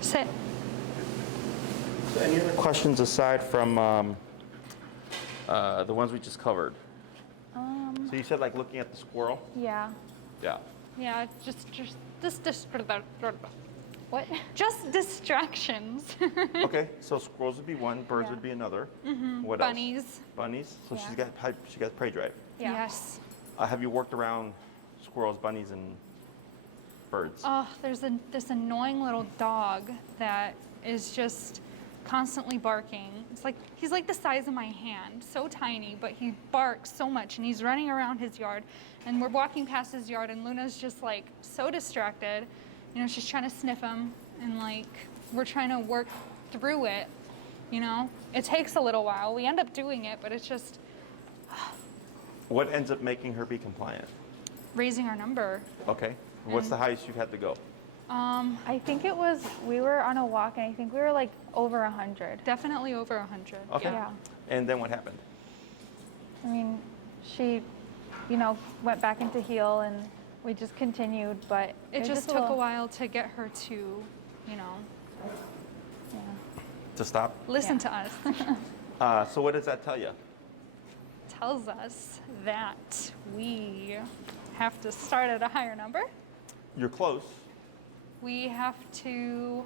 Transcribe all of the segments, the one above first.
Sit. So any other questions aside from the ones we just covered? So you said like looking at the squirrel? Yeah. Yeah. Yeah, just What? just distractions. Okay, so squirrels would be one, birds would be another. What Bunnies. else? Bunnies. So Yeah. she got prey drive. Yeah. Yes. Have you worked around squirrels, bunnies, and birds? Oh, there's this annoying little dog that is just constantly barking. It's like he's like the size of my hand, so tiny, but he barks so much, and he's running around his yard. And we're walking past his yard, and Luna's just like so distracted. You know, she's trying to sniff him, and like we're trying to work through it. You know, it takes a little while. We end up doing it, but it's just What ends up making her be compliant? raising our number. Okay. What's the highest you've had to go? I think it was, we were on a walk and I think we were like over 100. Definitely over 100. Okay. Yeah. And then what happened? I mean, she, you know, went back into heel and we just continued, but It was just a took a little- while to get her to, you know, Yeah. To stop? listen Yeah. to us. So what does that tell you? Tells us that we have to start at a higher number. You're close. We have to.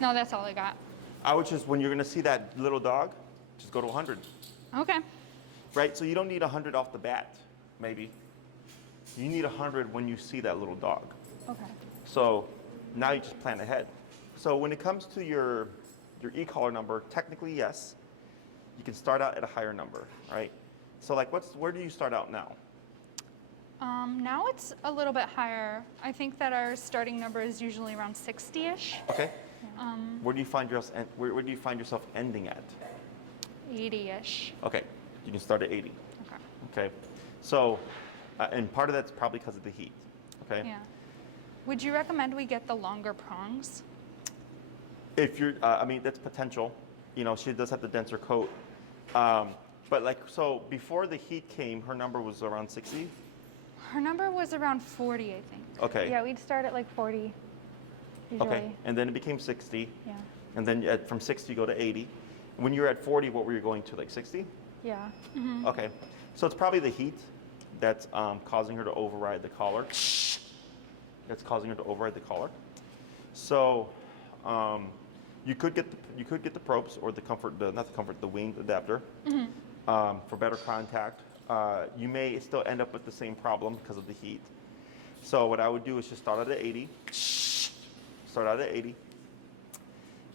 No, that's all I got. I would just, when you're gonna see that little dog, just go to 100, Okay. right? So you don't need 100 off the bat, maybe. You need 100 when you see that little dog. Okay. So now you just plan ahead. So when it comes to your e-collar number, technically yes, you can start out at a higher number, right? So like where do you start out now? Now it's a little bit higher. I think that our starting number is usually around 60-ish, Okay. Where do you find yourself? Where do you find yourself ending at? 80-ish. Okay, you can start at 80. Okay. Okay, so and part of that's probably because of the heat. Okay. Yeah. Would you recommend we get the longer prongs? If you're, I mean, that's potential. You know, she does have the denser coat. But like, so before the heat came, her number was around 60. Her number was around 40, I think. Okay. Yeah, we'd start at like 40 usually. Okay, and then it became 60. Yeah. And then from 60 you go to 80. When you were at 40, what were you going to, like 60? Yeah. Okay, so it's probably the heat that's causing her to override the collar. That's causing her to override the collar. So you could get the probes or the wing adapter for better contact. You may still end up with the same problem because of the heat. So what I would do is just start out at 80. Start out at 80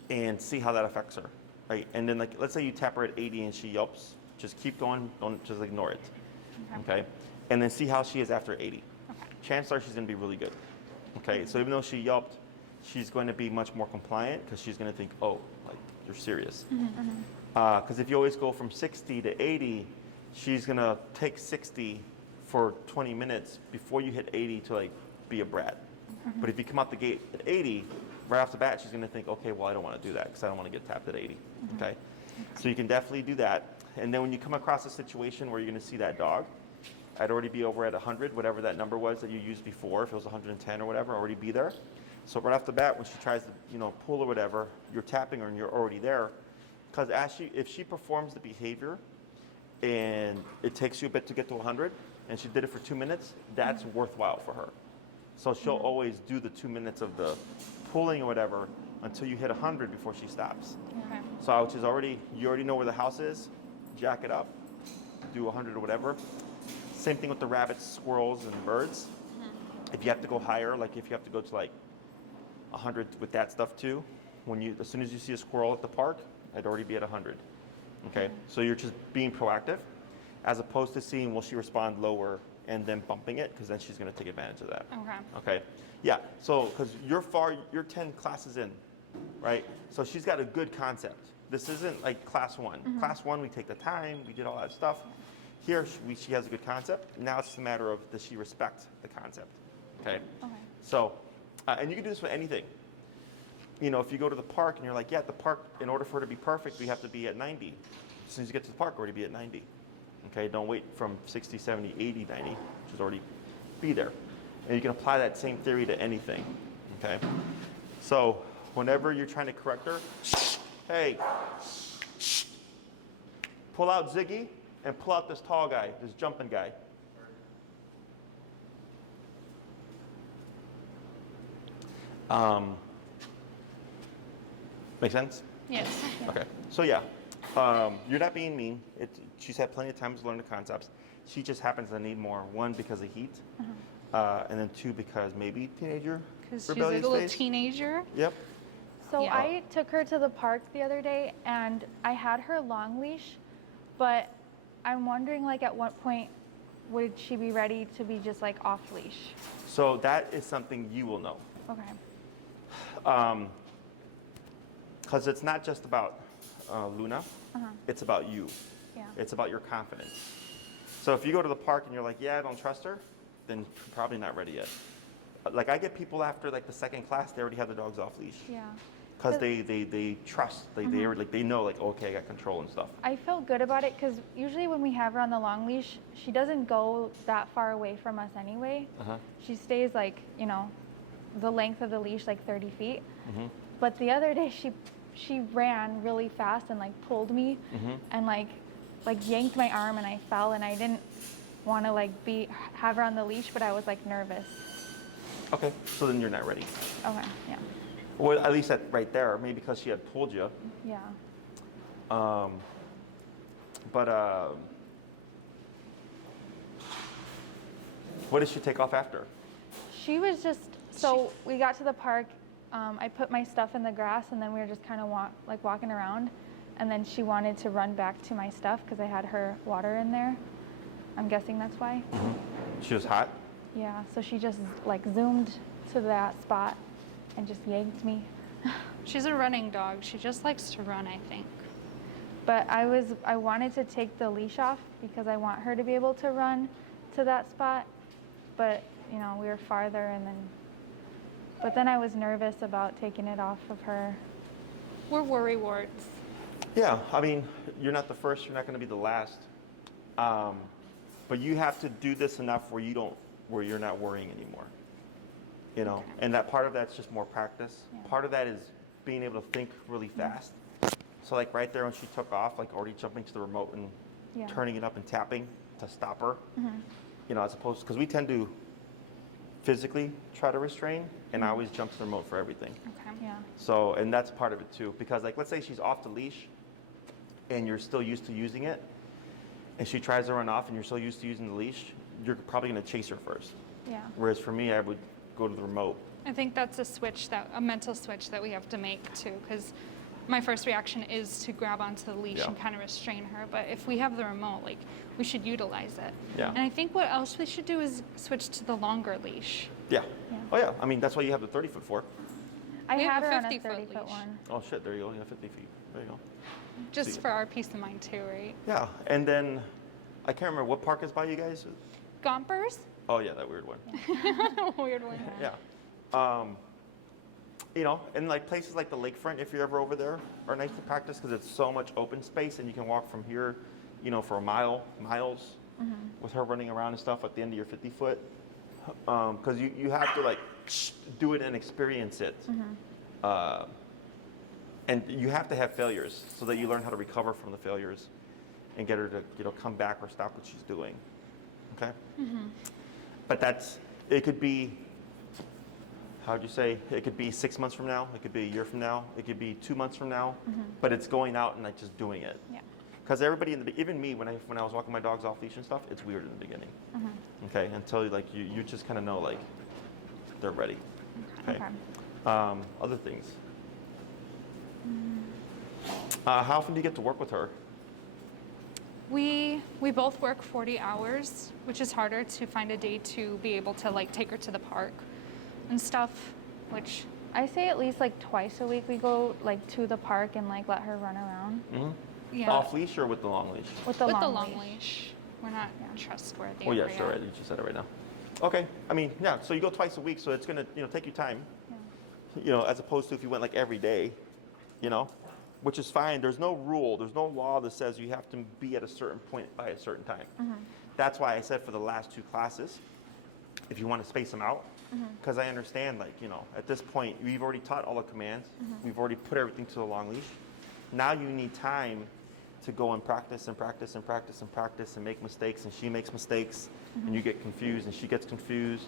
and see how that affects her, right? And then like let's say you tap her at 80 and she yelps, just keep going, don't just ignore it. Okay? And then see how she is after 80. Chances are she's going to be really good. Okay? So even though she yelped, she's going to be much more compliant because she's going to think, oh, like you're serious. Because if you always go from 60 to 80, she's going to take 60 for 20 minutes before you hit 80 to like be a brat. But if you come out the gate at 80, right off the bat, she's going to think, okay, well, I don't want to do that because I don't want to get tapped at 80. Okay? So you can definitely do that. And then when you come across a situation where you're going to see that dog, I'd already be over at 100, whatever that number was that you used before, if it was 110 or whatever, already be there. So right off the bat, when she tries to, pull or whatever, you're tapping her and you're already there. Because if she performs the behavior and it takes you a bit to get to 100, and she did it for 2 minutes, that's worthwhile for her. So she'll always do the 2 minutes of the pulling or whatever until you hit 100 before she stops. Okay. So which is you already know where the house is, jack it up, do 100 or whatever. Same thing with the rabbits, squirrels, and birds. If you have to go higher, like if you have to go to like 100 with that stuff too, as soon as you see a squirrel at the park, I'd already be at 100. Okay, so you're just being proactive, as opposed to seeing will she respond lower and then bumping it, because then she's going to take advantage of that. Okay. Okay, yeah. So because you're 10 classes in, right? So she's got a good concept. This isn't like class one. Class one, we take the time, we did all that stuff. Here, she has a good concept. Now it's just a matter of does she respect the concept? Okay. Okay. So, and you can do this with anything. If you go to the park and you're like, yeah, the park, in order for it to be perfect, we have to be at 90. As soon as you get to the park, already be at 90. Okay, don't wait from 60, 70, 80, 90, just already be there. And you can apply that same theory to anything. Okay. So whenever you're trying to correct her, hey, pull out Ziggy and pull out this tall guy, this jumping guy. Make sense? Yes. Okay. So yeah, you're not being mean. She's had plenty of time to learn the concepts. She just happens to need more. One, because of heat, and then two, because maybe teenager Because she's rebellious like a little phase. teenager. Yep. So Yeah. I took her to the park the other day, and I had her long leash, but I'm wondering, like, at what point would she be ready to be just like off leash? So that is something you will know. Okay. Because it's not just about Luna, it's about you. Yeah. It's about your confidence. So if you go to the park and you're like, yeah, I don't trust her, then you're probably not ready yet. Like I get people after like the second class, they already have the dogs off leash. Yeah. Because they trust, they know like, okay, I got control and stuff. I felt good about it because usually when we have her on the long leash, she doesn't go that far away from us anyway. She stays like, the length of the leash, like 30 feet. But the other day she ran really fast and like pulled me and like yanked my arm, and I fell, and I didn't want to like have her on the leash, but I was like nervous. Okay, so then you're not ready. Okay, yeah. Well, at least that right there, maybe because she had pulled you. Yeah. What did she take off after? She was just, so we got to the park, I put my stuff in the grass, and then we were just kind of walking around, and then she wanted to run back to my stuff because I had her water in there. I'm guessing that's why. She was hot? Yeah, so she just like zoomed to that spot and just yanked me. She's a running dog. She just likes to run, I think. But I wanted to take the leash off because I want her to be able to run to that spot. But, we were farther, but then I was nervous about taking it off of her. We're worrywarts. Yeah, I mean, you're not the first, you're not going to be the last. But you have to do this enough where you're not worrying anymore. Okay. And that part of that's just more practice. Yeah. Part of that is being able to think really fast. So like right there when she took off, like already jumping to the remote and Yeah. turning it up and tapping to stop her. As opposed, because we tend to physically try to restrain, and I always jump to the remote for everything. Okay. Yeah. So, and that's part of it too, because like let's say she's off the leash and you're still used to using it, and she tries to run off and you're so used to using the leash, you're probably going to chase her first. Yeah. Whereas for me, I would go to the remote. I think that's a mental switch that we have to make too, because my first reaction is to grab onto the leash Yeah. and kind of restrain her. But if we have the remote, like, we should utilize it. Yeah. And I think what else we should do is switch to the longer leash. Yeah. Yeah. Oh yeah. I mean, that's why you have the 30-foot for. I We have had a her on a 50-foot 30-foot leash. one. Oh shit, there you go. You have 50 feet. There you go. Just See. for our peace of mind too, right? Yeah. And then, I can't remember what park is by you guys. Gompers? Oh yeah, that weird one. Weird one. Yeah. And like places like the lakefront, if you're ever over there, are nice to practice because it's so much open space and you can walk from here, for miles with her running around and stuff at the end of your 50-foot. Because you have to like do it and experience it. And you have to have failures so that you learn how to recover from the failures and get her to come back or stop what she's doing. Okay? But it could be, how'd you say, it could be 6 months from now, it could be a year from now, it could be 2 months from now, but it's going out and like just doing it. Yeah. Because everybody, even me, when I was walking my dogs off leash and stuff, it's weird in the beginning. Okay, until like you just kind of know like they're ready. Okay. Other things. How often do you get to work with her? We both work 40 hours, which is harder to find a day to be able to like take her to the park and stuff, which I say at least like twice a week we go like to the park and like let her run around yeah. Off leash or with the long leash? with the With long the long leash. leash. We're not trustworthy. Oh yeah, over sure. yet. You just said it right now. Okay. I mean, yeah. So you go twice a week, so it's gonna take you time. As opposed to if you went like every day, which is fine. There's no rule. There's no law that says you have to be at a certain point by a certain time. That's why I said for the last 2 classes, if you want to space them out, because I understand, like, at this point, we've already taught all the commands. We've already put everything to the long leash. Now you need time to go and practice and practice and practice and practice and make mistakes, and she makes mistakes, and you get confused, and she gets confused,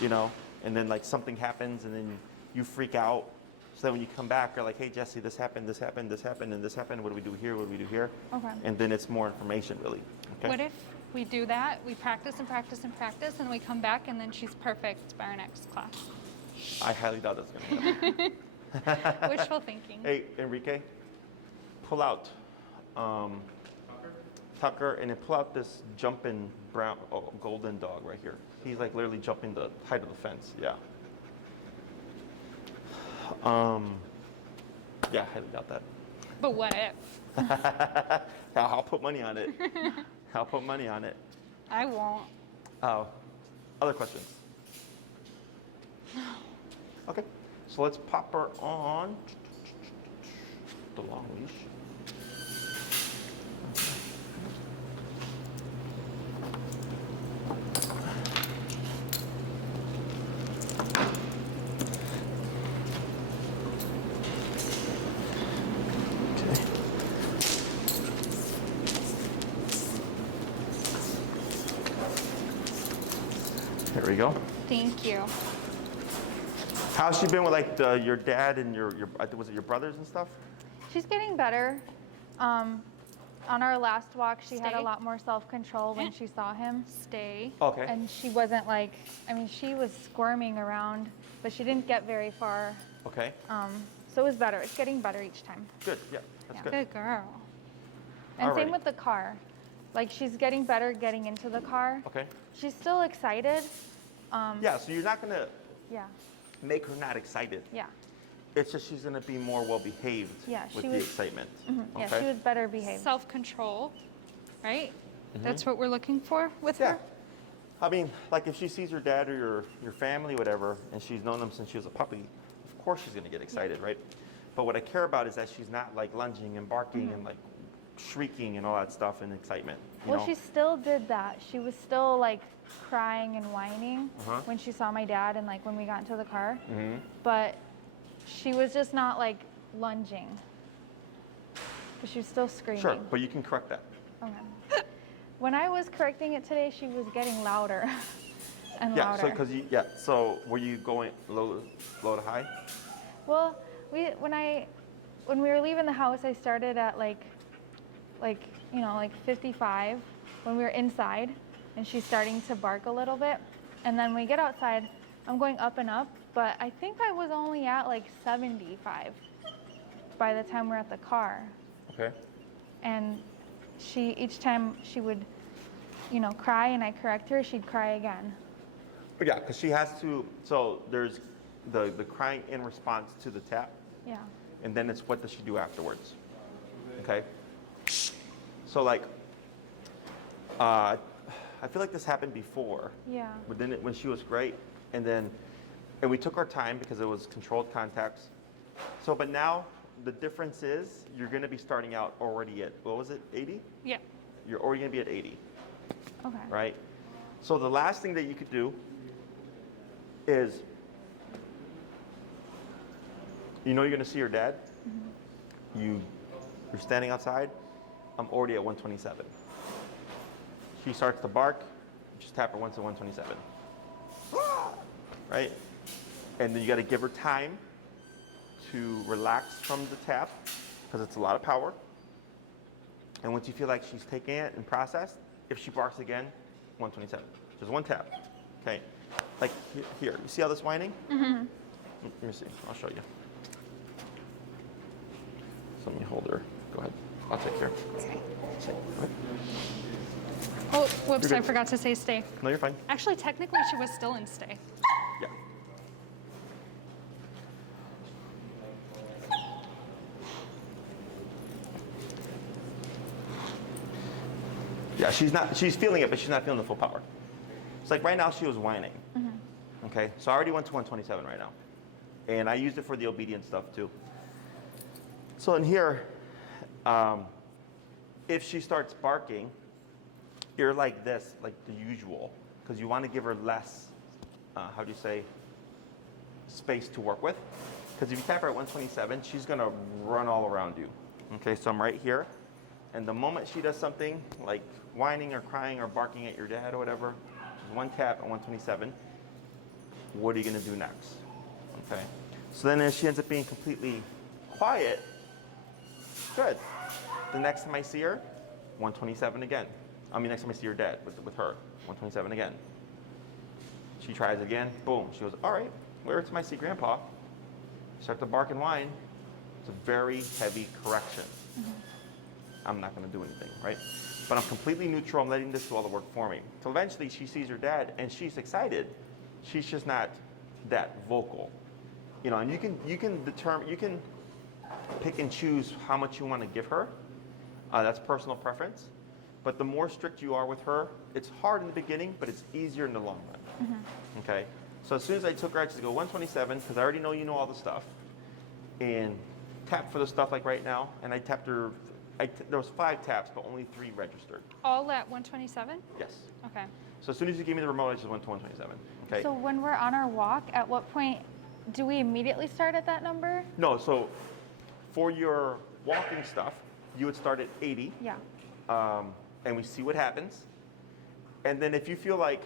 and then like something happens, and then you freak out. So then when you come back, you're like, hey, Jesse, this happened, this happened, this happened, and this happened. What do we do here? What do we do here? Okay. And then it's more information, really. Okay. What if we do that, we practice and practice and practice, and we come back and then she's perfect by our next class? I highly doubt that's going to happen. Wishful thinking. Hey, Enrique, pull out Tucker, and then pull out this jumping golden dog right here. He's like literally jumping the height of the fence. Yeah. Yeah, I highly doubt that. But what if? I'll put money on it. I'll put money on it. I won't. Oh, other questions? Okay, so let's pop her on the long leash. There we go. Thank you. How's she been with like your dad and your was it your brothers and stuff? She's getting better. On our last walk, she had a Stay. lot more self-control when she saw him. Stay. Okay. And she wasn't like, she was squirming around, but she didn't get very far. Okay. So it was better. It's getting better each time. Good. Yeah, that's Yeah. good. Good girl. And same Alrighty. with the car. Like she's getting better getting into the car. Okay. She's still excited. Yeah. So you're not gonna Yeah. make her not excited. Yeah. It's just she's gonna be more well behaved Yeah, with she the was- excitement. Yeah, Okay. she was better behaved. Self-control, right? That's what we're looking for with Yeah. her? I mean, like if she sees her dad or your family, whatever, and she's known them since she was a puppy, of course she's gonna get excited, right? But what I care about is that she's not like lunging and barking and like shrieking and all that stuff and excitement. You Well, know? she still did that. She was still like crying and whining Uh-huh. when she saw my dad and like when we got into the car. Mhm. But she was just not like lunging. But she was still screaming. Sure, but you can correct that. Okay. When I was correcting it today, she was getting louder and Yeah. louder. So because so were you going low to high? Well, when we were leaving the house, I started at like 55 when we were inside, and she's starting to bark a little bit. And then when we get outside, I'm going up and up, but I think I was only at like 75 by the time we're at the car. Okay. And each time she would, cry and I correct her, she'd cry again. But yeah, because she has to. So there's the crying in response to the tap, Yeah. and then it's what does she do afterwards? Okay. So like, I feel like this happened before. Yeah. But then when she was great, and we took our time because it was controlled contacts. So, but now the difference is you're going to be starting out already at, what was it, 80? Yeah. You're already going to be at 80, Okay. right? So the last thing that you could do is, you're going to see your dad. You're standing outside. I'm already at 127. She starts to bark. Just tap her once at 127. Right? And then you got to give her time to relax from the tap because it's a lot of power. And once you feel like she's taking it and processed, if she barks again, 127. Just one tap. Okay? Like here. You see how this whining? Mm-hmm. Let me see. I'll show you. So let me hold her. Go ahead. I'll take care. Oh, whoops, You're I good. forgot to say stay. No, you're fine. Actually, technically, she was still in stay. Yeah. Yeah, she's feeling it, but she's not feeling the full power. It's like right now she was whining. Okay, so I already went to 127 right now. And I used it for the obedience stuff too. So in here, if she starts barking, you're like this, like the usual, because you want to give her less how do you say, space to work with. Because if you tap her at 127, she's gonna run all around you. Okay, so I'm right here. And the moment she does something like whining or crying or barking at your dad or whatever, just one tap at 127, what are you gonna do next? Okay, so then if she ends up being completely quiet, good. The next time I see her, 127 again. I mean, next time I see your dad with her, 127 again. She tries again, boom. She goes, all right, where time I see grandpa? Start to bark and whine. It's a very heavy correction. I'm not gonna do anything, right? But I'm completely neutral. I'm letting this do all the work for me. So eventually she sees her dad and she's excited. She's just not that vocal. You know, and you can determine, you can pick and choose how much you want to give her. That's personal preference. But the more strict you are with her, it's hard in the beginning, but it's easier in the long run. Okay? So as soon as I took her, I just go 127, because I already know you know all the stuff. And tap for the stuff like right now. And I tapped her, there was 5 taps, but only 3 registered. All at 127? Yes. Okay. So as soon as you gave me the remote, I just went to 127. Okay? So when we're on our walk, at what point do we immediately start at that number? No, so for your walking stuff, you would start at 80. Yeah. And we see what happens. And then if you feel like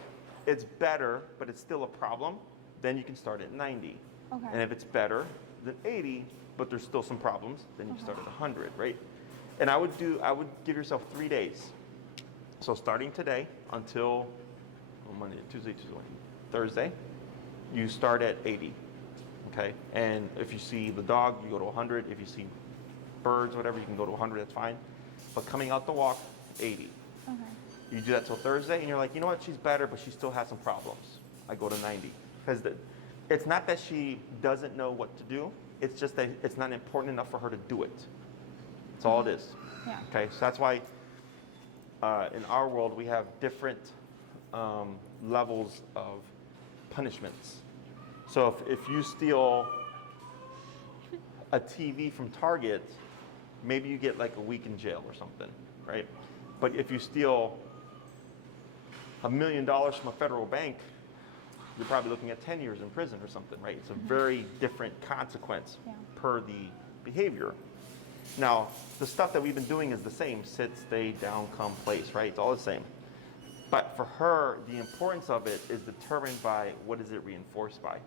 it's better, but it's still a problem, then you can start at 90. Okay. And if it's better than 80, but there's still some problems, then you can start at 100, right? And I would give yourself 3 days. So starting today until Monday, Tuesday, Thursday, you start at 80, okay? And if you see the dog, you go to 100. If you see birds, whatever, you can go to 100, that's fine. But coming out the walk, 80. Okay. You do that till Thursday, and you're like, you know what, she's better, but she still has some problems. I go to 90. Because it's not that she doesn't know what to do, it's just that it's not important enough for her to do it. That's all it is. Yeah. Okay, so that's why in our world we have different levels of punishments. So if you steal a TV from Target, maybe you get like a week in jail or something, right? But if you steal $1 million from a federal bank, you're probably looking at 10 years in prison or something, right? It's a very different consequence per the behavior. Now, the stuff that we've been doing is the same: sit, stay, down, come, place, right? It's all the same. But for her, the importance of it is determined by what is it reinforced by.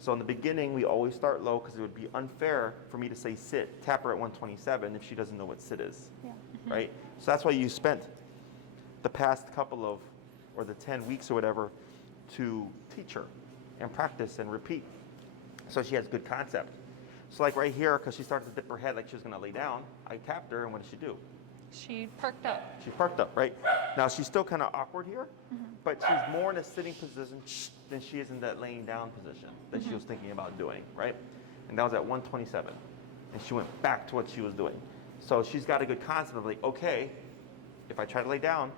So in the beginning, we always start low because it would be unfair for me to say sit, tap her at 127 if she doesn't know what sit is, right? So that's why you spent the past couple of, or the 10 weeks or whatever, to teach her and practice and repeat so she has good concept. So like right here, because she started to dip her head like she was going to lay down, I tapped her, and what did she do? She perked up. She perked up, right? Now she's still kind of awkward here, but she's more in a sitting position than she is in that laying down position that she was thinking about doing, right? And that was at 127. And she went back to what she was doing. So she's got a good concept of like, okay, if I try to lay down,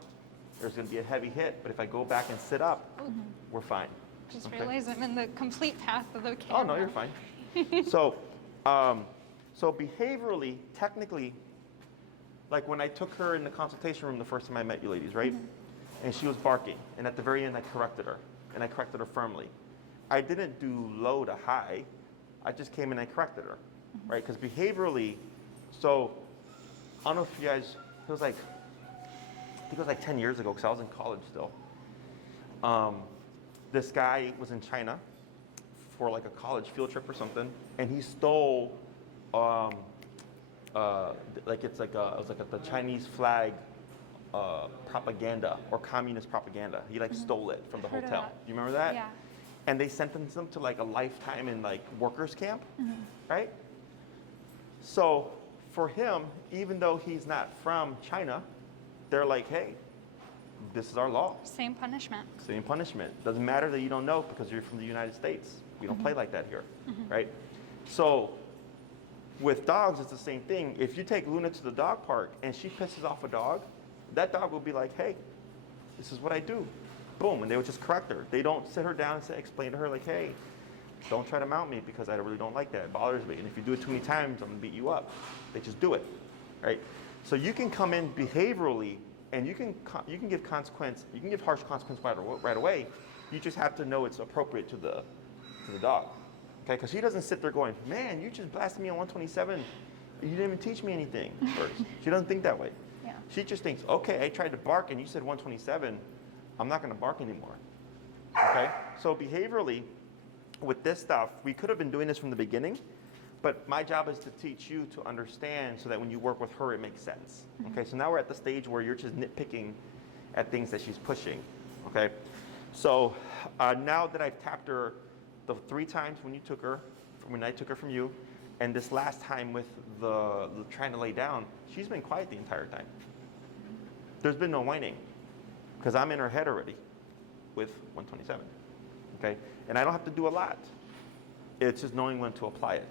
there's going to be a heavy hit, but if I go back and sit up, we're fine. Just Okay. realized I'm in the complete path of the camera. Oh, no, you're fine. So behaviorally, technically, like when I took her in the consultation room the first time I met you ladies, right? And she was barking. And at the very end, I corrected her. And I corrected her firmly. I didn't do low to high. I just came in and I corrected her, right? Because behaviorally, so I don't know if you guys, I think it was like 10 years ago because I was in college still. This guy was in China for like a college field trip or something, and he stole it was like the Chinese flag propaganda or communist propaganda. He like stole it from the Heard of hotel. that. Do you remember that? Yeah. And they sentenced him to like a lifetime in like workers camp, right? So for him, even though he's not from China, they're like, hey, this is our law. Same punishment. Same punishment. Doesn't matter that you don't know because you're from the United States. We don't play like that here, right? So with dogs, it's the same thing. If you take Luna to the dog park and she pisses off a dog, that dog will be like, hey, this is what I do. Boom, and they would just correct her. They don't sit her down and explain to her like, hey, don't try to mount me because I really don't like that. It bothers me. And if you do it too many times, I'm gonna beat you up. They just do it, right? So you can come in behaviorally And you can give harsh consequence right away. You just have to know it's appropriate to the dog. Okay, because he doesn't sit there going, man, you just blasted me on 127. You didn't even teach me anything first. She doesn't think that way. Yeah. She just thinks, okay, I tried to bark and you said 127. I'm not going to bark anymore. Okay, so behaviorally, with this stuff, we could have been doing this from the beginning, but my job is to teach you to understand so that when you work with her, it makes sense. Okay, so now we're at the stage where you're just nitpicking at things that she's pushing. Okay, so now that I've tapped her the 3 times when I took her from you, and this last time with the trying to lay down, she's been quiet the entire time. There's been no whining, because I'm in her head already with 127. Okay, and I don't have to do a lot. It's just knowing when to apply it.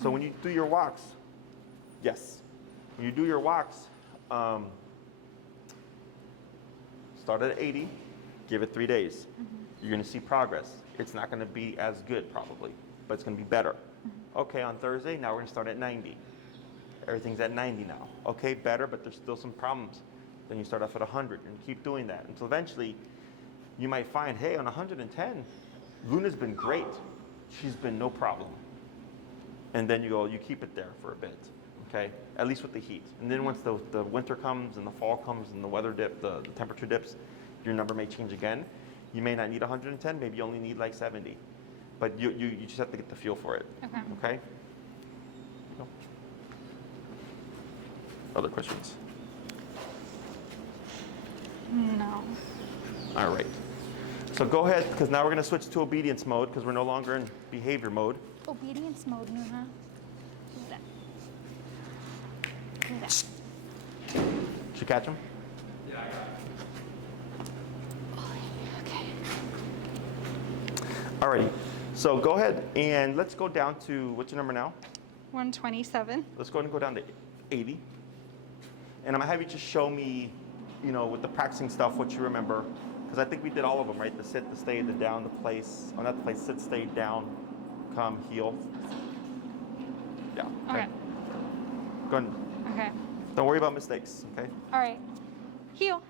So when you do your walks, yes, when you do your walks, start at 80, give it 3 days. You're going to see progress. It's not going to be as good probably, but it's going to be better. Okay, on Thursday, now we're going to start at 90. Everything's at 90 now. Okay, better, but there's still some problems. Then you start off at 100 and keep doing that until eventually you might find, hey, on 110, Luna's been great. She's been no problem. And then you keep it there for a bit, okay? At least with the heat. And then once the winter comes and the fall comes and the weather the temperature dips, your number may change again. You may not need 110, maybe you only need like 70. But you just have to get the feel for it, okay? Cool. Other questions? No. All right. So go ahead, because now we're going to switch to obedience mode because we're no longer in behavior mode. Obedience mode, Nuna. Do that. Do that. Did you catch him? Yeah, I got it. Okay. All righty. So go ahead and let's go down to, what's your number now? 127. Let's go ahead and go down to 80. And I'm going to have you just show me, with the practicing stuff, what you remember. Because I think we did all of them, right? The sit, the stay, the down, the place. Oh, not the place, sit, stay, down, come, heel. Yeah. Okay. Go ahead. Okay. Don't worry about mistakes, okay? All right. Heel.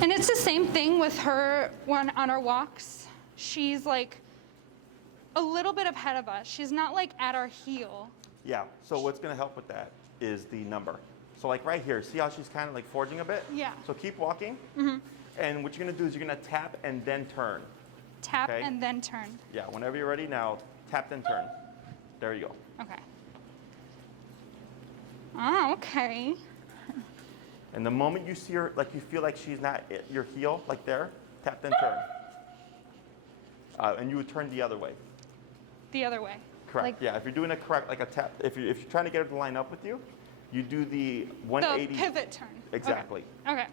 And it's the same thing with her when on our walks. She's like a little bit ahead of us. She's not like at our heel. Yeah, so what's going to help with that is the number. So like right here, see how she's kind of like forging a bit? Yeah. So keep walking. And what you're going to do is you're going to tap and then turn. Tap Okay. and then turn. Yeah, whenever you're ready now, tap then turn. There you go. Okay. Oh, okay. And the moment you see her, like you feel like she's not at your heel, like there, tap then turn. And you would turn the other way. The other way. Correct. Like- Yeah, if you're doing a correct, like a tap, if you're trying to get her to line up with you, you do the 180. The pivot turn. Exactly. Okay.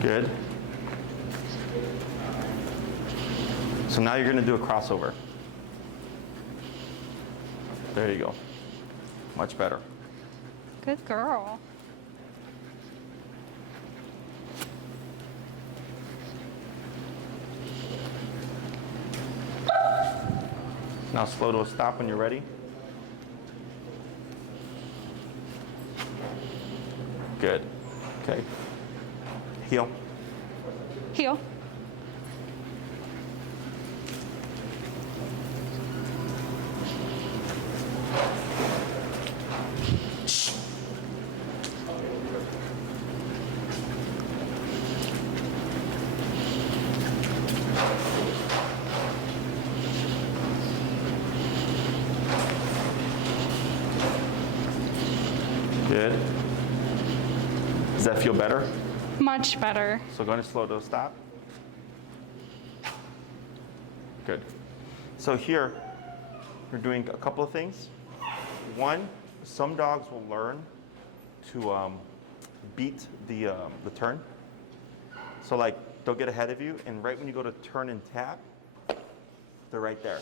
Good. So now you're going to do a crossover. There you go. Much better. Good girl. Now slow to a stop when you're ready. Good. Okay. Heel. Heel. Good. Does that feel better? Much better. So go ahead and slow to a stop. Good. So here, we're doing a couple of things. One, some dogs will learn to beat the turn. So like, they'll get ahead of you, and right when you go to turn and tap, they're right there.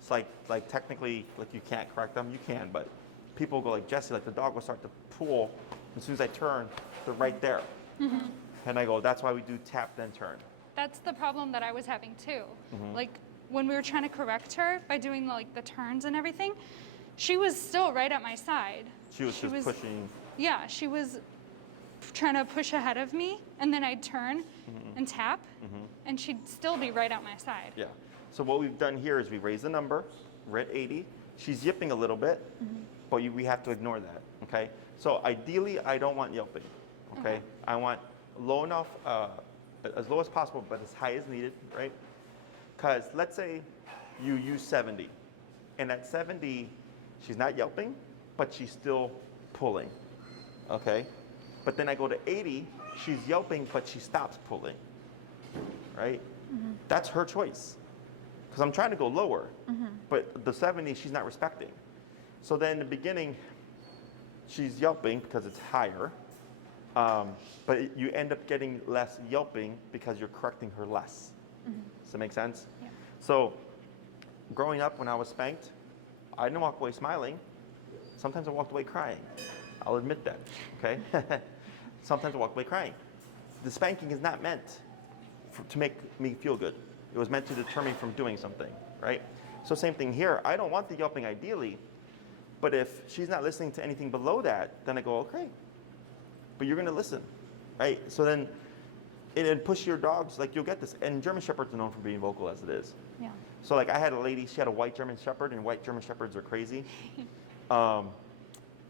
It's like technically, like you can't correct them, you can, but people go like, Jesse, like the dog will start to pull. As soon as I turn, they're right there. Mm-hmm. And I go, that's why we do tap then turn. That's the problem that I was having too. Like when we were trying to correct her by doing like the turns and everything, she was still right at my side. She was pushing. Yeah, she was trying to push ahead of me, and then I'd turn and tap, and she'd still be right at my side. Yeah. So what we've done here is we raised the number. We're at 80. She's yipping a little bit, but we have to ignore that. Okay. So ideally, I don't want yelping. Okay. I want low enough, as low as possible, but as high as needed, right? Because let's say you use 70, and at 70, she's not yelping, but she's still pulling. Okay. But then I go to 80, she's yelping, but she stops pulling, right? That's her choice. Because I'm trying to go lower, but the 70, she's not respecting. So then in the beginning, she's yelping because it's higher, but you end up getting less yelping because you're correcting her less. Does that make sense? Yeah. So growing up, when I was spanked, I didn't walk away smiling. Sometimes I walked away crying. I'll admit that, okay? Sometimes I walk away crying. The spanking is not meant to make me feel good. It was meant to deter me from doing something, right? So same thing here. I don't want the yelping ideally, but if she's not listening to anything below that, then I go, okay, but you're gonna listen, right? So then, and push your dogs, like you'll get this. And German Shepherds are known for being vocal as it is. Yeah. So like I had a lady, she had a white German Shepherd, and white German Shepherds are crazy.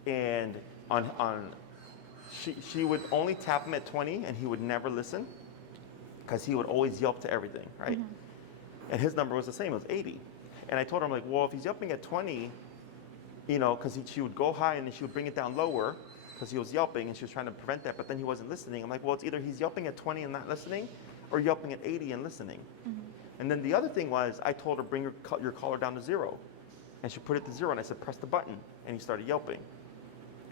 And she would only tap him at 20, and he would never listen because he would always yelp to everything, right? And his number was the same, it was 80. And I told her, I'm like, well, if he's yelping at 20, you know, because she would go high and then she would bring it down lower because he was yelping and she was trying to prevent that, but then he wasn't listening. I'm like, well, it's either he's yelping at 20 and not listening, or yelping at 80 and listening. And then the other thing was, I told her, bring your collar down to 0. And she put it to 0, and I said, press the button. And he started yelping.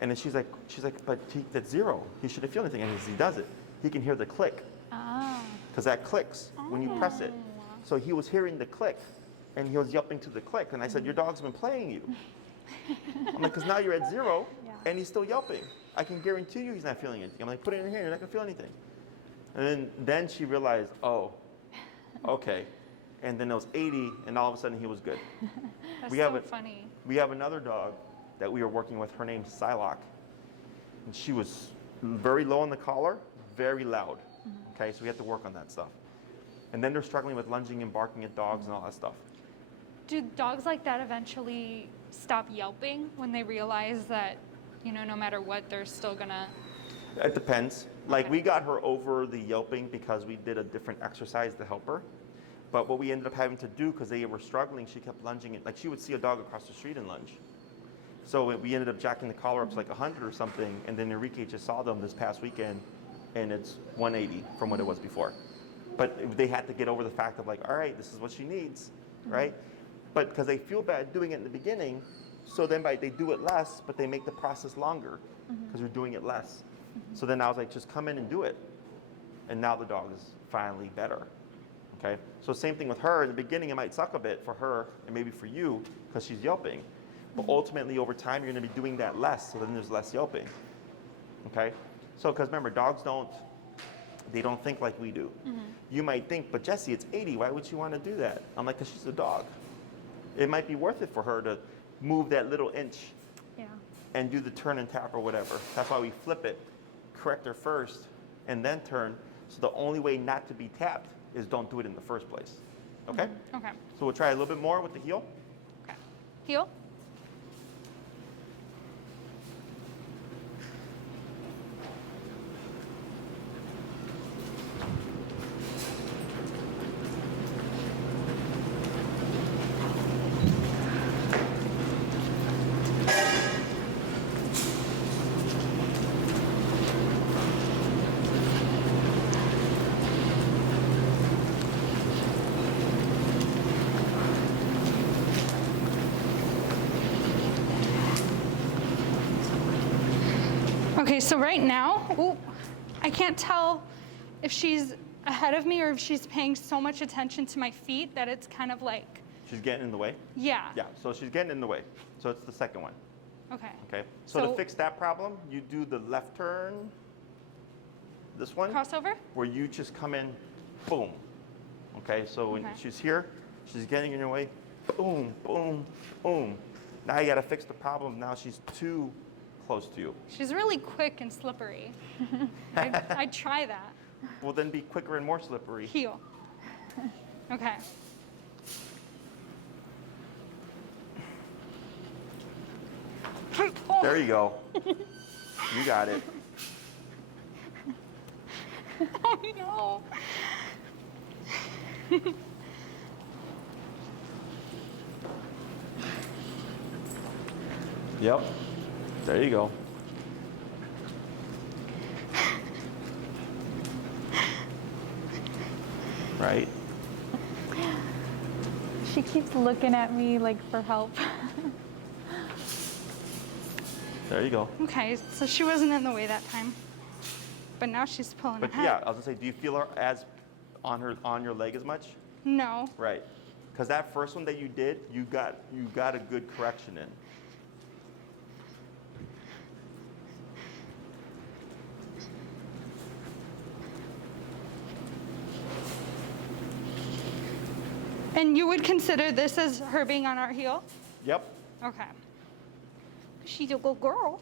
And then she's like, but that's 0. He shouldn't feel anything. And as he does it, he can hear the click. Because that clicks when you press it. So he was hearing the click, and he was yelping to the click. And I said, your dog's been playing you. I'm like, because now you're at 0, and he's still yelping. I can guarantee you he's not feeling anything. I'm like, put it in here, you're not going to feel anything. And then she realized, oh, okay. And then it was 80, and all of a sudden he was good. That's funny. We have another dog that we were working with. Her name's Psylocke. And she was very low on the collar, very loud. Okay, so we had to work on that stuff. And then they're struggling with lunging and barking at dogs and all that stuff. Do dogs like that eventually stop yelping when they realize that, you know, no matter what, they're still gonna? It depends. Like we got her over the yelping because we did a different exercise to help her. But what we ended up having to do, because they were struggling, she kept lunging it. Like she would see a dog across the street and lunge. So we ended up jacking the collar up to like 100 or something. And then Enrique just saw them this past weekend, and it's 180 from what it was before. But they had to get over the fact of like, all right, this is what she needs, right? But because they feel bad doing it in the beginning, so then they do it less, but they make the process longer because you're doing it less. So then I was like, just come in and do it. And now the dog is finally better. Okay, so same thing with her. In the beginning, it might suck a bit for her and maybe for you because she's yelping. But ultimately, over time, you're going to be doing that less, so then there's less yelping. Okay, so because remember, dogs don't think like we do. You might think, but Jesse, it's 80. Why would you want to do that? I'm like, because she's a dog. It might be worth it for her to move that little inch and do the turn and tap or whatever. That's why we flip it, correct her first, and then turn. So the only way not to be tapped is don't do it in the first place. Okay? Okay. So we'll try a little bit more with the heel. Okay. Heel. Okay, so right now, ooh, I can't tell if she's ahead of me or if she's paying so much attention to my feet that it's kind of like, She's getting in the way? yeah. Yeah, so she's getting in the way. So it's the second one. Okay. Okay, so to fix that problem, you do the left turn, this one, Crossover? where you just come in, boom. Okay, so when Okay. she's here, she's getting in your way, boom, boom, boom. Now you gotta fix the problem. Now she's too close to you. She's really quick and slippery. I'd try that. Well, then be quicker and more slippery. Heel. Okay. Oh. There you go. You got it. Oh no. Yep. There you go. Right? She keeps looking at me like for help. There you go. Okay, so she wasn't in the way that time. But now she's pulling But ahead. yeah, I was gonna say, do you feel her as on your leg as much? No. Right. Because that first one that you did, you got a good correction in. And you would consider this as her being on our heel? Yep. Okay. She's a good girl.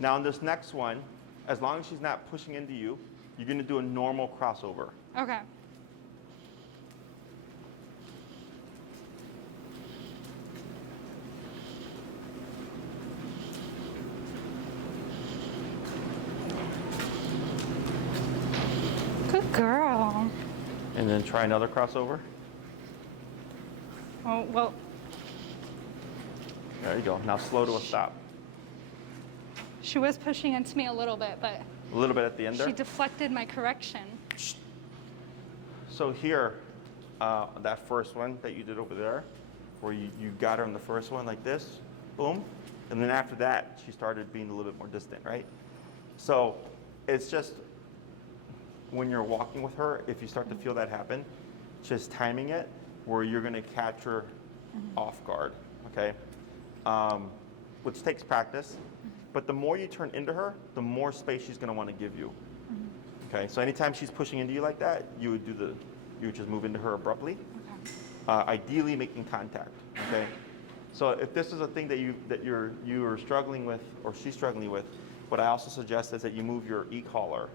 Now on this next one, as long as she's not pushing into you, you're gonna do a normal crossover. Okay. Good girl. And then try another crossover. Oh, well, There you go. Now slow to a stop. she was pushing into me a little bit, but A little bit at the end there. she deflected my correction. So here, that first one that you did over there, where you got her in the first one like this, boom. And then after that, she started being a little bit more distant, right? So it's just when you're walking with her, if you start to feel that happen, just timing it where you're gonna catch her off guard, okay? Which takes practice, but the more you turn into her, the more space she's gonna wanna give you. Okay, so anytime she's pushing into you like that, you would just move into her abruptly, ideally making contact, okay? So if this is a thing that you're struggling with or she's struggling with, what I also suggest is that you move your e-collar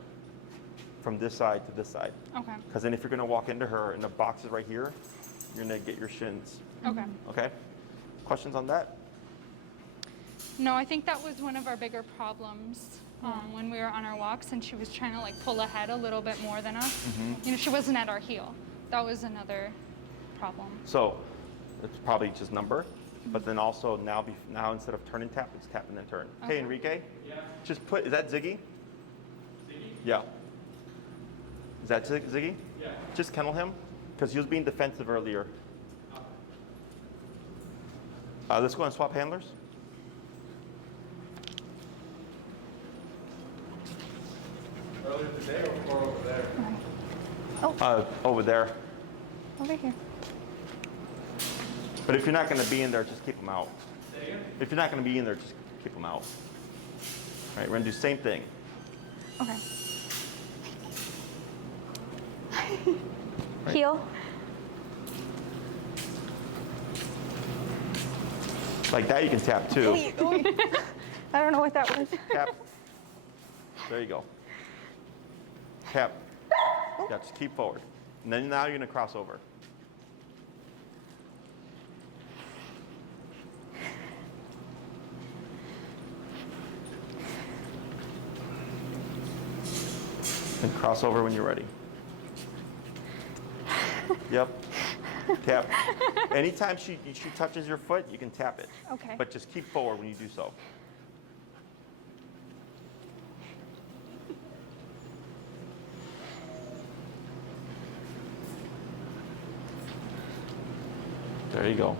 from this side to this side. Okay. Because then if you're gonna walk into her and the box is right here, you're gonna get your shins, Okay. okay? Questions on that? No, I think that was one of our bigger problems when we were on our walks and she was trying to like pull ahead a little bit more than us. You know, she wasn't at our heel. That was another problem. So it's probably just number, but then also now instead of turn and tap, it's tap and then turn. Okay. Hey, Enrique? Yeah. Just is that Ziggy? Ziggy? Yeah. Is that Ziggy? Yeah. Just kennel him, because he was being defensive earlier. Let's go and swap handlers. Earlier today or over there? Over there. Over here. But if you're not going to be in there, just keep them out. If you're not going to be in there, just keep them out. All right, we're going to do the same thing. Okay. Heel. Like that, you can tap too. I don't know what that was. Tap. There you go. Tap. Yeah, just keep forward. And then now you're going to cross over. And cross over when you're ready. Yep. Tap. Anytime she touches your foot, you can tap it. Okay. But just keep forward when you do so. There you go.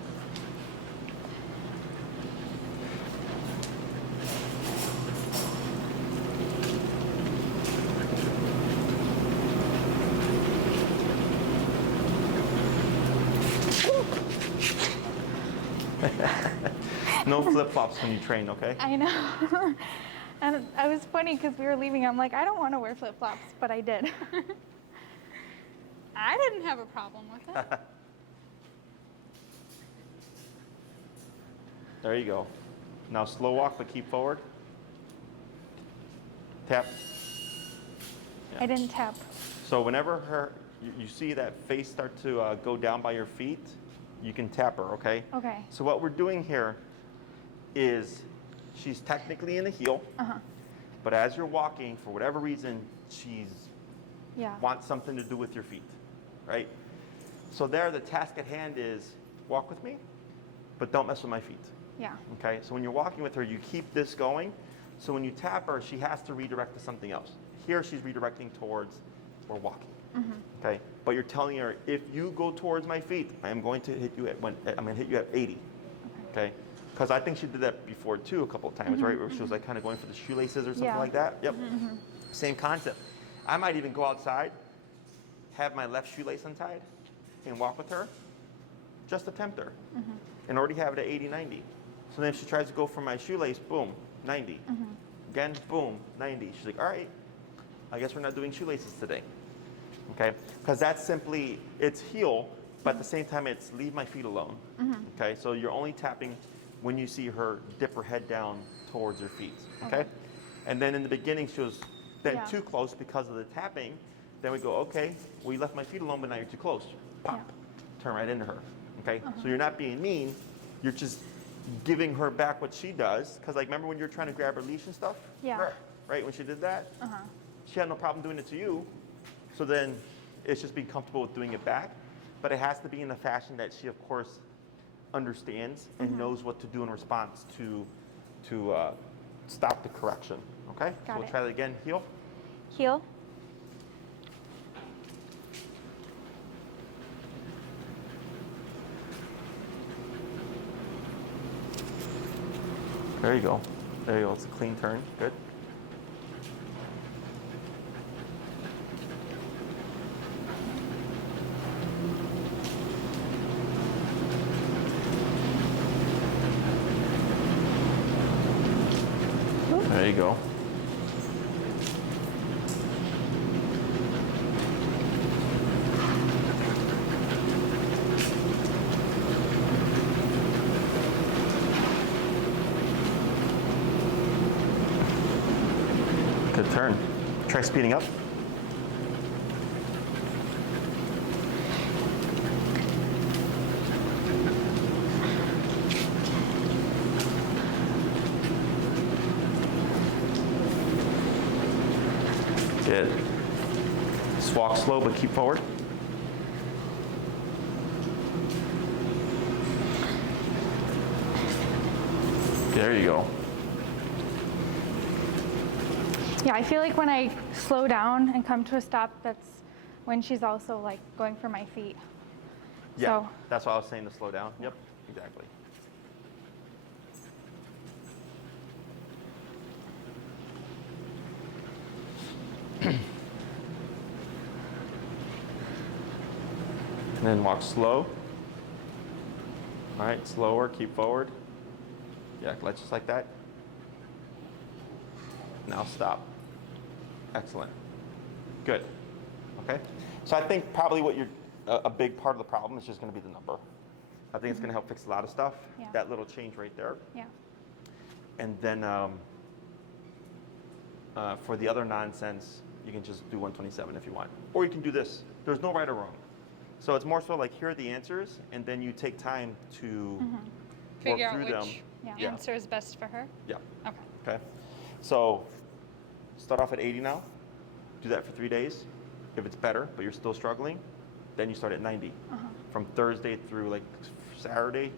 No flip-flops when you train, okay? I know. And I was funny because we were leaving. I'm like, I don't want to wear flip-flops, but I did. I didn't have a problem with it. There you go. Now slow walk, but keep forward. Tap. I didn't tap. So whenever you see that face start to go down by your feet, you can tap her, okay? Okay. So what we're doing here is she's technically in a heel, but as you're walking, for whatever reason, wants something to do with your feet, right? So there, the task at hand is walk with me, but don't mess with my feet. Yeah. Okay, so when you're walking with her, you keep this going. So when you tap her, she has to redirect to something else. Here, she's redirecting towards or walking. Okay, but you're telling her, if you go towards my feet, I'm going to hit you at 80. Okay, because I think she did that before too a couple of times, right? Where she was like kind of going for the shoelaces or something like that. Yep. Same concept. I might even go outside, have my left shoelace untied, and walk with her, just to tempt her, and already have it at 80, 90. So then if she tries to go for my shoelace, boom, 90. Again, boom, 90. She's like, all right, I guess we're not doing shoelaces today. Okay, because that's simply, it's heel, but at the same time, it's leave my feet alone. Okay, so you're only tapping when you see her dip her head down towards her feet. Okay, and then in the beginning, she was then too close because of the tapping. Then we go, okay, well, you left my feet alone, but now you're too close. Pop, turn right into her. Okay, so you're not being mean, you're just giving her back what she does. Because like, remember when you were trying to grab her leash and stuff? Yeah. Right, when she did that? She had no problem doing it to you. So then it's just being comfortable with doing it back. But it has to be in a fashion that she, of course, understands and knows what to do in response to stop the correction. Okay? So we'll try that again. Heel. Heel. There you go. There you go. It's a clean turn. Good. There you go. Good turn. Try speeding up. Good. Just walk slow, but keep forward. There you go. Yeah, I feel like when I slow down and come to a stop, that's when she's also like going for my feet. Yeah, So, that's why I was saying to slow down. Yep, exactly. And then walk slow. All right, slower, keep forward. Yeah, let's just like that. Now stop. Excellent. Good. Okay. So I think probably what you're, a big part of the problem is just going to be the number. I think it's going to help fix a lot of stuff. Yeah. That little change right there. yeah. And then for the other nonsense, you can just do 127 if you want. Or you can do this. There's no right or wrong. So it's more so like, here are the answers, and then you take time to Figure work out through them. which Yeah. answer is best for her. Yeah. Okay. Okay. So start off at 80 now. Do that for 3 days. If it's better, but you're still struggling, then you start at 90. From Thursday through like Saturday.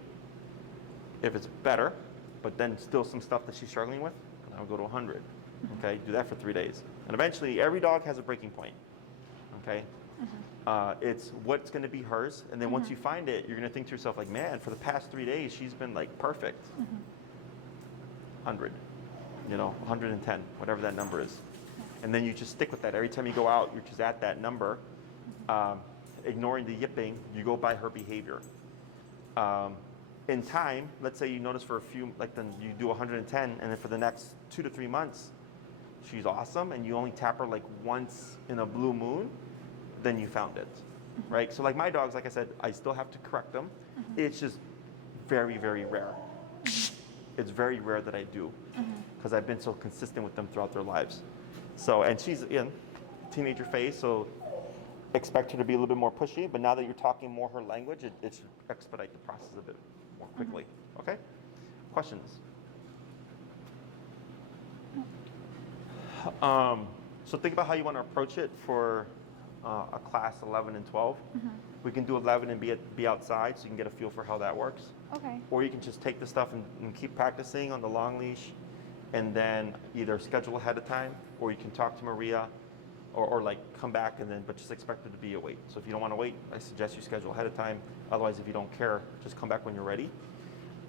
If it's better, but then still some stuff that she's struggling with, I'll go to 100. Okay, do that for 3 days. And eventually, every dog has a breaking point. Okay? It's what's going to be hers. And then once you find it, you're going to think to yourself, like, man, for the past 3 days, she's been like perfect. 100, 110, whatever that number is. And then you just stick with that. Every time you go out, you're just at that number. Ignoring the yipping, you go by her behavior. in time, let's say you notice for a few, like then you do 110, and then for the next 2 to 3 months, she's awesome, and you only tap her like once in a blue moon, then you found it, right? So like my dogs, like I said, I still have to correct them. It's just very, very rare. It's very rare that I do, because I've been so consistent with them throughout their lives. So, and she's in teenager phase, so expect her to be a little bit more pushy, but now that you're talking more her language, it should expedite the process a bit more quickly. Okay? Questions? So think about how you want to approach it for a class 11 and 12. We can do 11 and be outside, so you can get a feel for how that works. Okay. Or you can just take the stuff and keep practicing on the long leash, and then either schedule ahead of time, or you can talk to Maria, or like come back and then, but just expect it to be a wait. So if you don't want to wait, I suggest you schedule ahead of time. Otherwise, if you don't care, just come back when you're ready.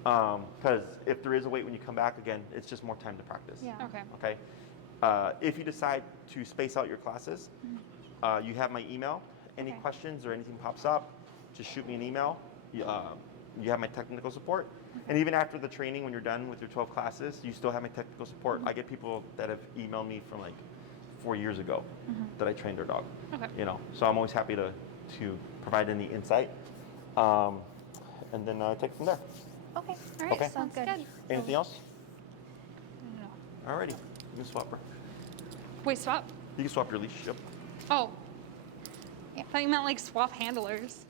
Because if there is a wait when you come back again, it's just more time to practice. Yeah. Okay. Okay. If you decide to space out your classes, you have my email. Any Okay. questions or anything pops up, just shoot me an email. You have my technical support. And even after the training, when you're done with your 12 classes, you still have my technical support. I get people that have emailed me from like 4 years ago that I trained their dog. Okay. You know, so I'm always happy to provide any insight. And then take it from there. Okay. All right. Okay. Sounds Sounds good. good. Anything else? No. Alrighty. You can swap her. Wait, swap? You can swap your leash. Yep. Oh. I thought you meant like swap handlers.